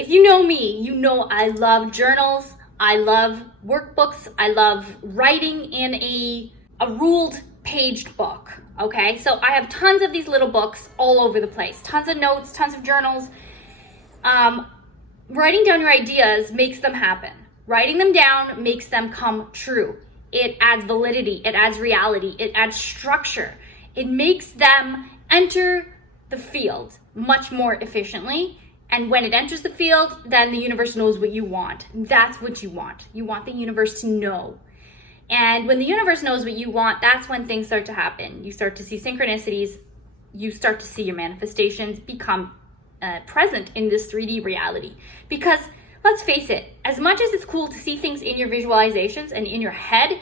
if you know me, you know I love journals, I love workbooks, I love writing in a ruled paged book, okay? So I have tons of these little books all over the place, tons of notes, tons of journals. Writing down your ideas makes them happen. Writing them down makes them come true. It adds validity, it adds reality, it adds structure. It makes them enter the field much more efficiently. And when it enters the field, then the universe knows what you want. That's what you want. You want the universe to know. And when the universe knows what you want, that's when things start to happen. You start to see synchronicities. You start to see your manifestations become present in this 3D reality. Because let's face it, as much as it's cool to see things in your visualizations and in your head,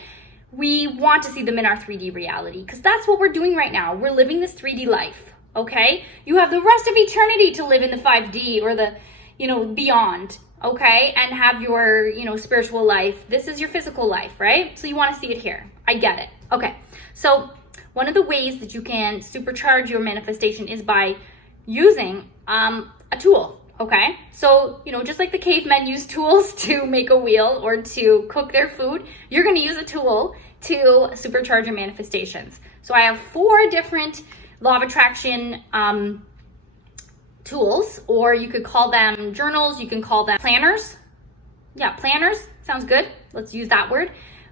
we want to see them in our 3D reality, because that's what we're doing right now. We're living this 3D life, okay? You have the rest of eternity to live in the 5D or the, beyond, okay? And have your, spiritual life. This is your physical life, right? So you want to see it here. I get it. Okay. So one of the ways that you can supercharge your manifestation is by using a tool, okay? So, just like the cavemen used tools to make a wheel or to cook their food, you're going to use a tool to supercharge your manifestations. So I have 4 different law of attraction tools, or you could call them journals, you can call them planners. Yeah, planners, sounds good. Let's use that word.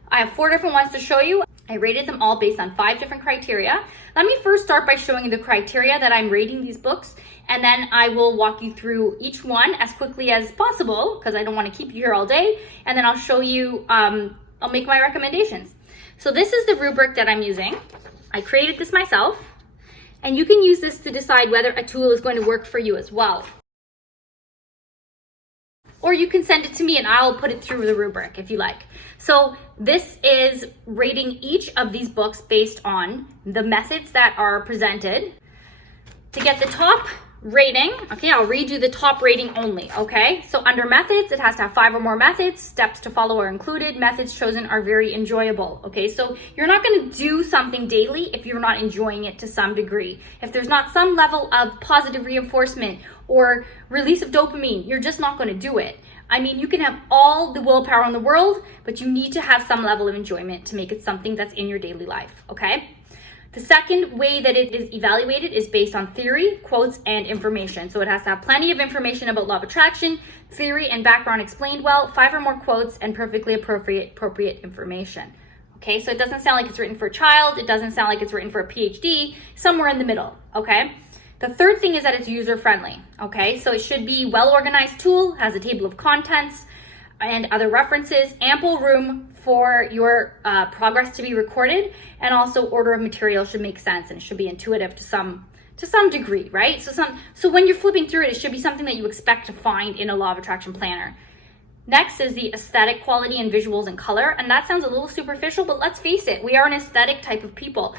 I have 4 different ones to show you. I rated them all based on 5 different criteria. Let me first start by showing you the criteria that I'm rating these books, and then I will walk you through each one as quickly as possible, because I don't want to keep you here all day, and then I'll show you, I'll make my recommendations. So this is the rubric that I'm using. I created this myself, and you can use this to decide whether a tool is going to work for you as well. Or you can send it to me and I'll put it through the rubric if you like. So this is rating each of these books based on the methods that are presented. To get the top rating, okay, I'll read you the top rating only, okay? So under methods, it has to have 5 or more methods. Steps to follow are included. Methods chosen are very enjoyable, okay? So you're not gonna do something daily if you're not enjoying it to some degree. If there's not some level of positive reinforcement or release of dopamine, you're just not gonna do it. I mean, you can have all the willpower in the world, but you need to have some level of enjoyment to make it something that's in your daily life, okay? The second way that it is evaluated is based on theory, quotes, and information. So it has to have plenty of information about law of attraction, theory and background explained well, 5 or more quotes, and perfectly appropriate information. Okay, so it doesn't sound like it's written for a child. It doesn't sound like it's written for a PhD, somewhere in the middle, okay? The third thing is that it's user-friendly, okay? So it should be well-organized tool, has a table of contents and other references, ample room for your progress to be recorded, and also order of material should make sense and it should be intuitive to some degree, right? So when you're flipping through it, it should be something that you expect to find in a law of attraction planner. Next is the aesthetic quality and visuals and color, and that sounds a little superficial, but let's face it, we are an aesthetic type of people,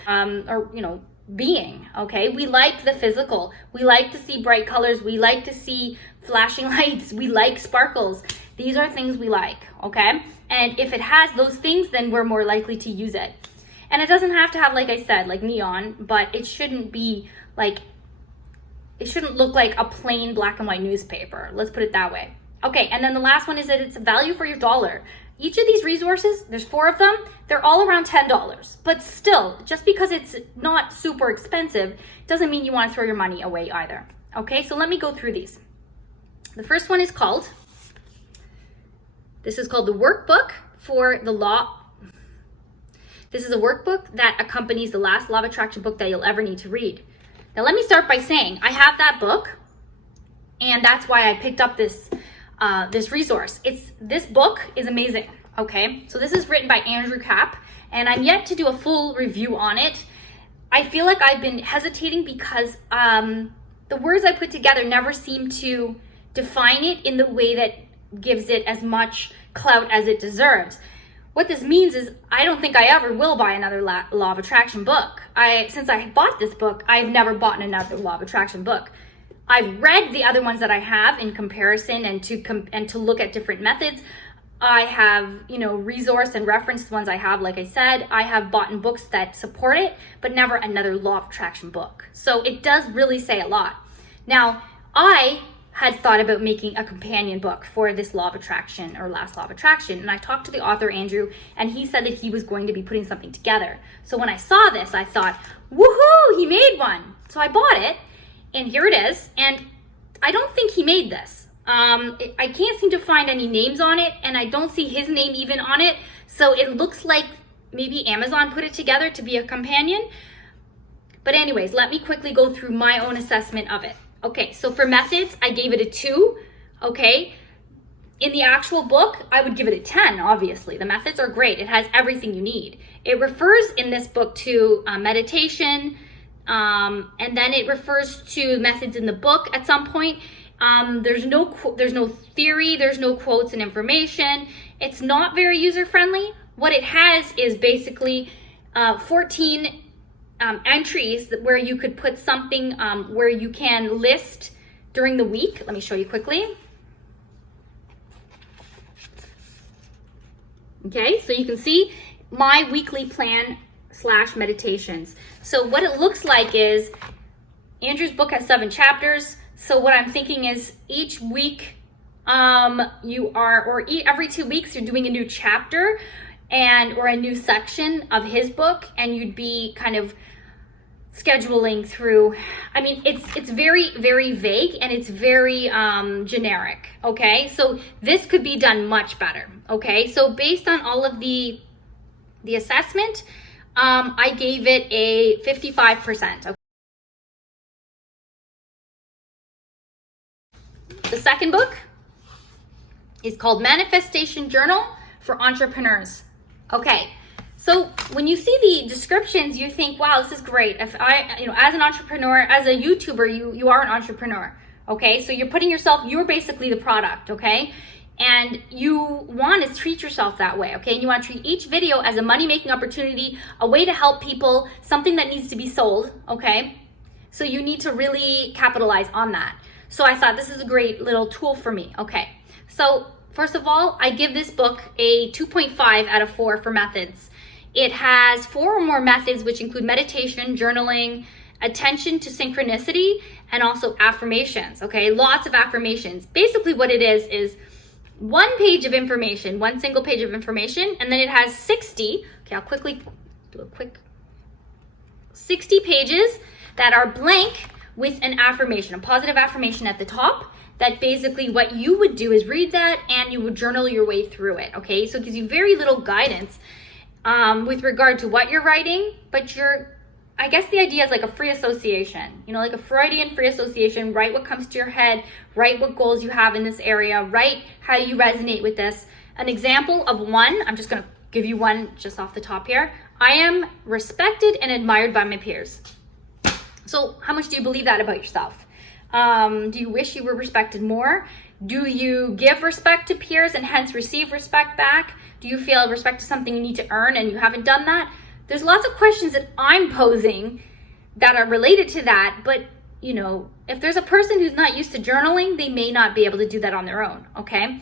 being, okay? We like the physical. We like to see bright colors. We like to see flashing lights. We like sparkles. These are things we like, okay? And if it has those things, then we're more likely to use it. And it doesn't have to have, like I said, like neon, but it shouldn't be like, it shouldn't look like a plain black and white newspaper. Let's put it that way. Okay, and then the last one is that it's a value for your dollar. Each of these resources, there's 4 of them, they're all around $10. But still, just because it's not super expensive, doesn't mean you want to throw your money away either. Okay, so let me go through these. The first one is called, this is called the workbook for the law. This is a workbook that accompanies the last law of attraction book that you'll ever need to read. Now let me start by saying, I have that book, and that's why I picked up this resource. This book is amazing, okay? So this is written by Andrew Kapp, and I'm yet to do a full review on it. I feel like I've been hesitating because the words I put together never seem to define it in the way that gives it as much clout as it deserves. What this means is I don't think I ever will buy another law of attraction book. Since I bought this book, I've never bought another law of attraction book. I've read the other ones that I have in comparison and to look at different methods. I have, resourced and referenced the ones I have. Like I said, I have bought in books that support it, but never another law of attraction book. So it does really say a lot. Now, I had thought about making a companion book for this Law of Attraction or Last Law of Attraction. And I talked to the author, Andrew, and he said that he was going to be putting something together. So when I saw this, I thought, woohoo, he made one. So I bought it, and here it is. And I don't think he made this. I can't seem to find any names on it, and I don't see his name even on it. So it looks like maybe Amazon put it together to be a companion. But anyways, let me quickly go through my own assessment of it. Okay, so for methods, I gave it a 2, okay? In the actual book, I would give it a 10, obviously. The methods are great. It has everything you need. It refers in this book to meditation, and then it refers to methods in the book at some point. There's no theory, there's no quotes and information. It's not very user-friendly. What it has is basically 14 entries where you could put something where you can list during the week. Let me show you quickly. Okay, so you can see my weekly plan / meditations. So what it looks like is Andrew's book has 7 chapters. So what I'm thinking is each week every 2 weeks you're doing a new chapter or a new section of his book, and you'd be kind of scheduling through. I mean, it's very, very vague, and it's very generic, okay? So this could be done much better, okay? So based on all of the assessment, I gave it a 55%. Okay? The second book is called Manifestation Journal for Entrepreneurs. Okay, so when you see the descriptions, you think, wow, this is great. If as an entrepreneur, as a YouTuber, you are an entrepreneur, okay? So you're basically the product, okay? And you want to treat yourself that way, okay? And you want to treat each video as a money-making opportunity, a way to help people, something that needs to be sold, okay? So you need to really capitalize on that. So I thought this is a great little tool for me, okay? So first of all, I give this book a 2.5 out of 4 for methods. It has 4 or more methods, which include meditation, journaling, attention to synchronicity, and also affirmations, okay? Lots of affirmations. Basically what it is one page of information, one single page of information, and then it has 60, okay, I'll quickly do a quick 60 pages that are blank with an affirmation, a positive affirmation at the top. That basically what you would do is read that and you would journal your way through it, okay? So it gives you very little guidance with regard to what you're writing, but I guess the idea is like a free association, like a Freudian free association. Write what comes to your head, write what goals you have in this area, write how you resonate with this. An example of one, I'm just gonna give you one just off the top here. I am respected and admired by my peers. So how much do you believe that about yourself? Do you wish you were respected more? Do you give respect to peers and hence receive respect back? Do you feel respect is something you need to earn and you haven't done that? There's lots of questions that I'm posing that are related to that, but if there's a person who's not used to journaling, they may not be able to do that on their own, okay?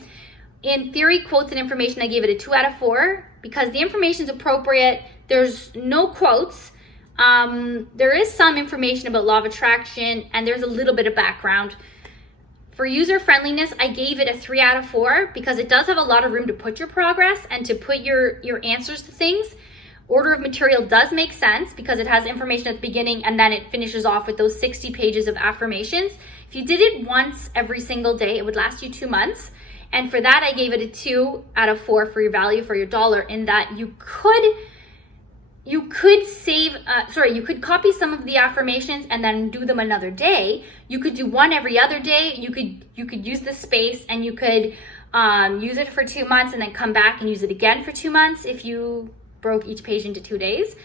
In theory, quotes, and information, I gave it a 2 out of 4 because the information is appropriate. There's no quotes. There is some information about law of attraction, and there's a little bit of background. For user friendliness, I gave it a 3 out of 4 because it does have a lot of room to put your progress and to put your answers to things. Order of material does make sense because it has information at the beginning and then it finishes off with those 60 pages of affirmations. If you did it once every single day, it would last you 2 months. And for that, I gave it a 2 out of 4 for your value for your dollar, in that you could copy some of the affirmations and then do them another day. You could do one every other day. You could use the space and you could use it for 2 months and then come back and use it again for 2 months if you broke each page into 2 days.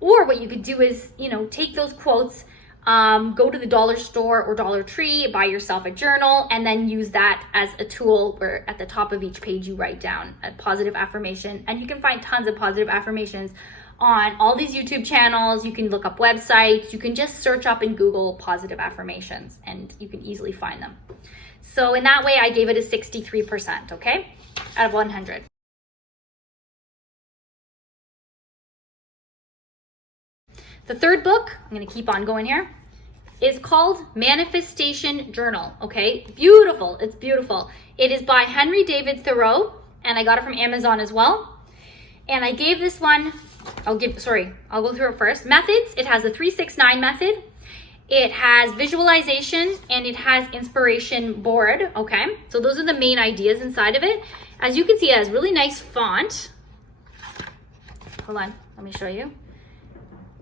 Or what you could do is, take those quotes, go to the dollar store or Dollar Tree, buy yourself a journal, and then use that as a tool where at the top of each page you write down a positive affirmation. And you can find tons of positive affirmations on all these YouTube channels. You can look up websites. You can just search up in Google positive affirmations and you can easily find them. So in that way, I gave it a 63%, okay, out of 100. The third book, I'm going to keep on going here. is called Manifestation Journal, okay? Beautiful, it's beautiful. It is by Henry David Thoreau, and I got it from Amazon as well. And I gave this one, I'll go through it first. Methods, it has the 369 method. It has visualization, and it has inspiration board, okay? So those are the main ideas inside of it. As you can see, it has really nice font. Hold on, let me show you.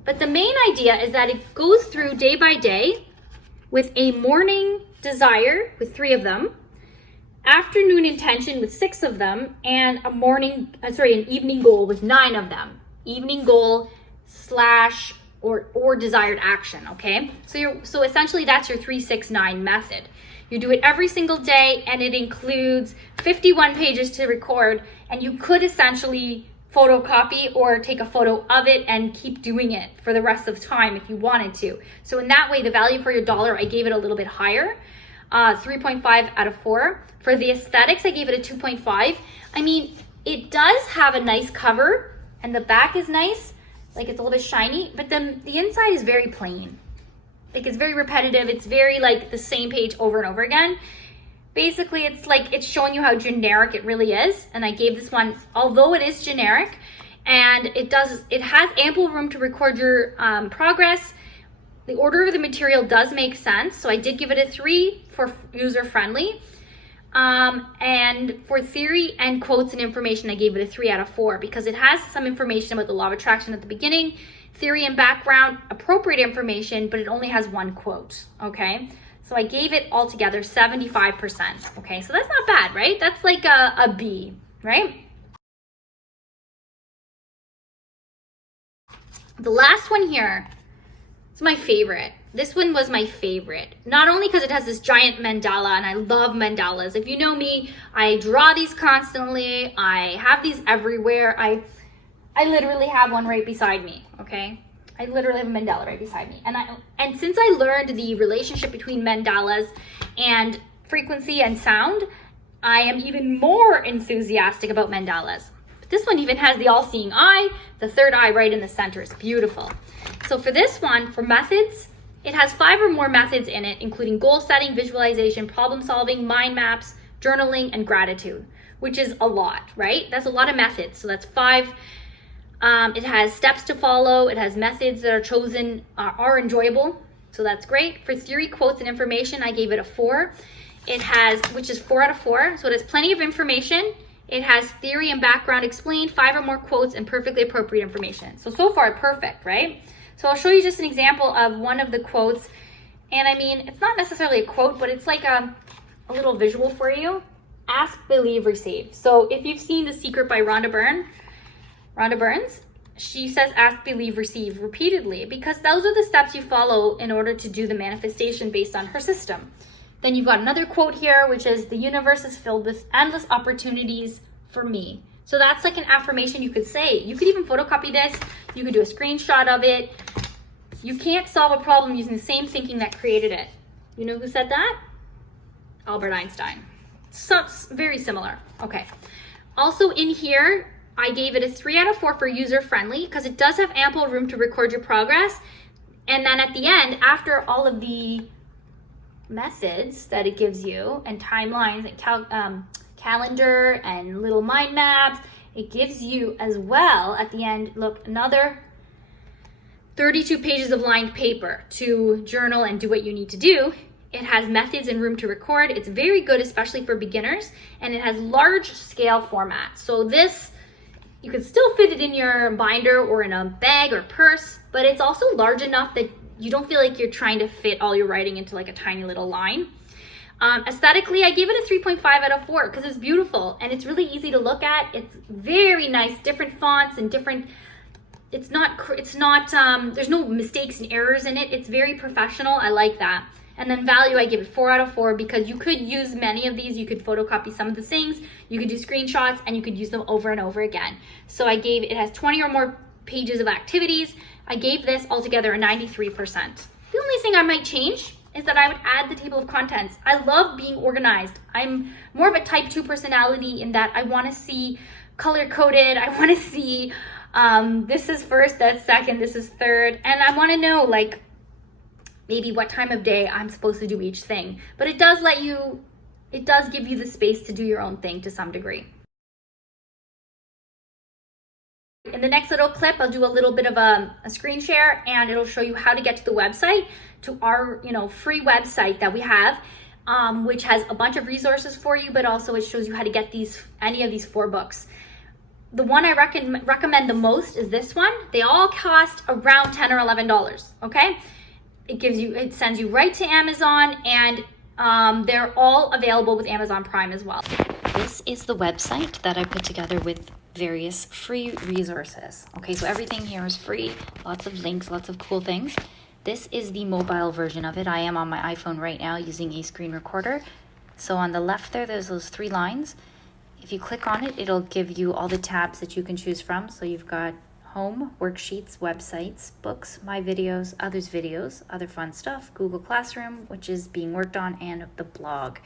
But the main idea is that it goes through day by day with a morning desire with 3 of them, afternoon intention with 6 of them, and an evening goal with 9 of them. Evening goal / or desired action, okay? So essentially that's your 369 method. You do it every single day, and it includes 51 pages to record, and you could essentially photocopy or take a photo of it and keep doing it for the rest of the time if you wanted to. So in that way, the value for your dollar, I gave it a little bit higher, 3.5 out of 4. For the aesthetics, I gave it a 2.5. I mean, it does have a nice cover, and the back is nice, like it's a little bit shiny, but then the inside is very plain. Like it's very repetitive. It's very like the same page over and over again. Basically, it's like it's showing you how generic it really is. And I gave this one, although it is generic, and it has ample room to record your progress. The order of the material does make sense. So I did give it a 3 for user friendly. And for theory and quotes and information, I gave it a 3 out of 4 because it has some information about the law of attraction at the beginning, theory and background, appropriate information, but it only has 1 quote, okay? So I gave it altogether 75%, okay? So that's not bad, right? That's like a B, right? The last one here is my favorite. This one was my favorite, not only because it has this giant mandala, and I love mandalas. If you know me, I draw these constantly. I have these everywhere. I literally have one right beside me, okay? I literally have a mandala right beside me. And since I learned the relationship between mandalas and frequency and sound, I am even more enthusiastic about mandalas. But this one even has the all-seeing eye, the third eye right in the center. It's beautiful. So for this one, for methods, it has 5 or more methods in it, including goal setting, visualization, problem solving, mind maps, journaling, and gratitude, which is a lot, right? That's a lot of methods. So that's 5. It has steps to follow. It has methods that are chosen, are enjoyable. So that's great. For theory, quotes, and information, I gave it a 4. It has, which is 4 out of 4. So it has plenty of information. It has theory and background explained, 5 or more quotes, and perfectly appropriate information. So far, perfect, right? So I'll show you just an example of one of the quotes. And I mean, it's not necessarily a quote, but it's like a little visual for you. Ask, believe, receive. So if you've seen The Secret by Rhonda Burns, she says ask, believe, receive repeatedly because those are the steps you follow in order to do the manifestation based on her system. Then you've got another quote here, which is the universe is filled with endless opportunities for me. So that's like an affirmation you could say. You could even photocopy this. You could do a screenshot of it. You can't solve a problem using the same thinking that created it. You know who said that? Albert Einstein. So very similar. Okay. Also in here, I gave it a 3 out of 4 for user friendly because it does have ample room to record your progress. And then at the end, after all of the methods that it gives you and timelines and calendar and little mind maps, it gives you as well at the end, look, another 32 pages of lined paper to journal and do what you need to do. It has methods and room to record. It's very good, especially for beginners, and it has large scale format. So this, you could still fit it in your binder or in a bag or purse, but it's also large enough that you don't feel like you're trying to fit all your writing into like a tiny little line. Aesthetically, I gave it a 3.5 out of 4 because it's beautiful and it's really easy to look at. It's very nice, different fonts and different, there's no mistakes and errors in it. It's very professional. I like that. And then value, I give it 4 out of 4 because you could use many of these. You could photocopy some of the things, you could do screenshots, and you could use them over and over again. So it has 20 or more pages of activities. I gave this altogether a 93%. The only thing I might change is that I would add the table of contents. I love being organized. I'm more of a type 2 personality in that I want to see color coded. I want to see this is first, that's second, this is third. And I want to know, like, maybe what time of day I'm supposed to do each thing. But it does give you the space to do your own thing to some degree. In the next little clip, I'll do a little bit of a screen share, and it'll show you how to get to the website, to our free website that we have, which has a bunch of resources for you, but also it shows you how to get any of these 4 books. The one I recommend the most is this one. They all cost around $10 or $11, okay? It sends you right to Amazon, and they're all available with Amazon Prime as well. This is the website that I put together with various free resources. Okay, so everything here is free, lots of links, lots of cool things. This is the mobile version of it. I am on my iPhone right now using a screen recorder. So on the left there's those 3 lines. If you click on it, it'll give you all the tabs that you can choose from. So you've got home, worksheets, websites, books, my videos, others' videos, other fun stuff, Google Classroom, which is being worked on, and the blog.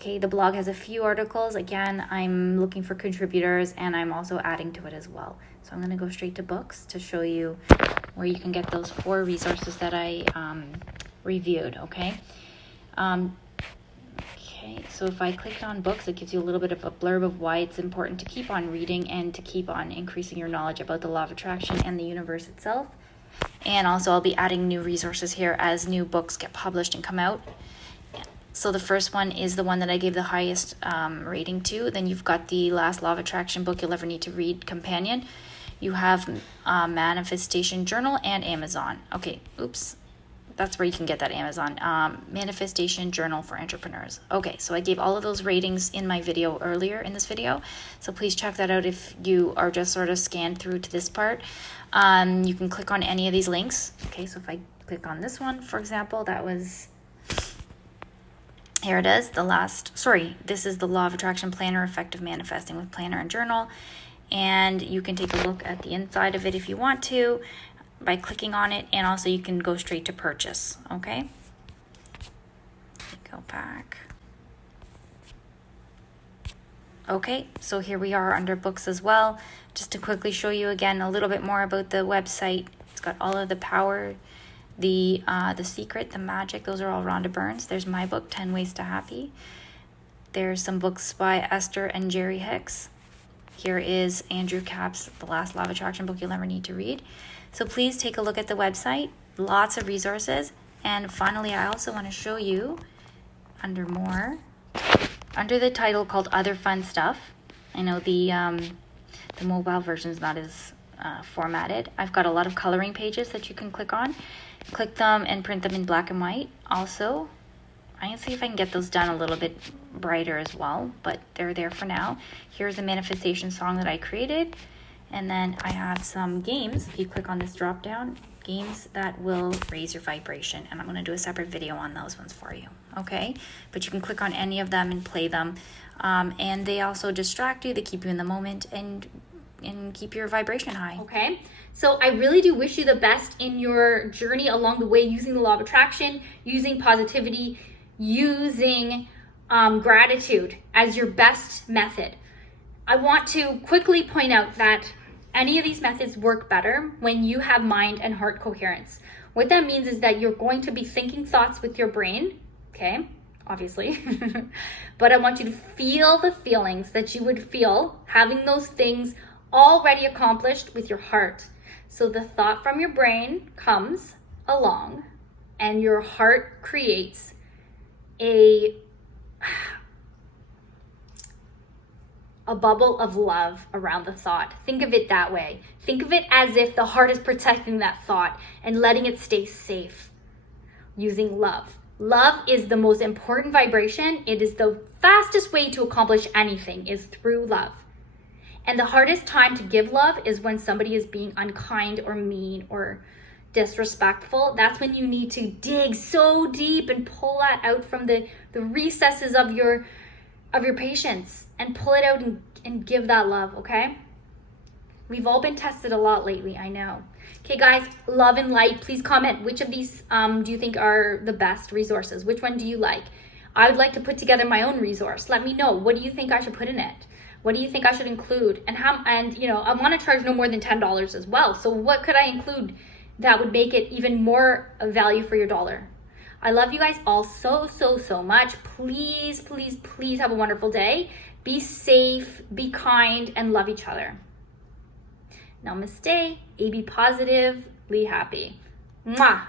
Okay, the blog has a few articles. Again, I'm looking for contributors, and I'm also adding to it as well. So I'm going to go straight to books to show you where you can get those 4 resources that I reviewed, okay? Okay, so if I click on books, it gives you a little bit of a blurb of why it's important to keep on reading and to keep on increasing your knowledge about the law of attraction and the universe itself. And also I'll be adding new resources here as new books get published and come out. So the first one is the one that I gave the highest rating to. Then you've got the Last Law of Attraction Book You'll Ever Need to Read companion. You have Manifestation Journal and Amazon. Okay, oops. That's where you can get that Amazon. Manifestation Journal for Entrepreneurs. Okay, so I gave all of those ratings in my video earlier in this video. So please check that out if you are just sort of scanned through to this part. You can click on any of these links. Okay, so if I click on this one, for example, that was... Here it is, this is the Law of Attraction Planner, Effective Manifesting with Planner and Journal. And you can take a look at the inside of it if you want to by clicking on it, and also you can go straight to purchase, okay? Go back. Okay, so here we are under books as well. Just to quickly show you again a little bit more about the website. It's got all of the power, the secret, the magic, those are all Rhonda Burns. There's my book, 10 Ways to Happy. There's some books by Esther and Jerry Hicks. Here is Andrew Kapp's The Last Law of Attraction Book You'll Never Need to Read. So please take a look at the website, lots of resources. And finally, I also want to show you under more, under the title called Other Fun Stuff. I know the mobile version is not as formatted. I've got a lot of coloring pages that you can click on. Click them and print them in black and white. Also, I can see if I can get those done a little bit brighter as well, but they're there for now. Here's the manifestation song that I created. And then I have some games. If you click on this drop down, games that will raise your vibration. And I'm going to do a separate video on those ones for you. Okay? But you can click on any of them and play them. And they also distract you. They keep you in the moment and keep your vibration high. Okay, so I really do wish you the best in your journey along the way, using the law of attraction, using positivity, using gratitude as your best method. I want to quickly point out that any of these methods work better when you have mind and heart coherence. What that means is that you're going to be thinking thoughts with your brain, okay, obviously, but I want you to feel the feelings that you would feel having those things already accomplished with your heart. So the thought from your brain comes along and your heart creates a bubble of love around the thought. Think of it that way. Think of it as if the heart is protecting that thought and letting it stay safe using love. Love is the most important vibration. It is the fastest way to accomplish anything is through love. And the hardest time to give love is when somebody is being unkind or mean or disrespectful. That's when you need to dig so deep and pull that out from the recesses of your patience and pull it out and give that love, okay? We've all been tested a lot lately, I know. Okay, guys, love and light. Please comment which of these do you think are the best resources? Which one do you like? I would like to put together my own resource. Let me know. What do you think I should put in it? What do you think I should include? And you know, I want to charge no more than $10 as well. So what could I include that would make it even more value for your dollar. I love you guys all so, so, so much. Please, please, please have a wonderful day. Be safe, be kind, and love each other. Namaste. AB positively happy. Mwah.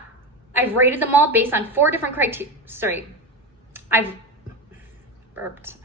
I've rated them all based on 4 different criteria. Sorry. I burped.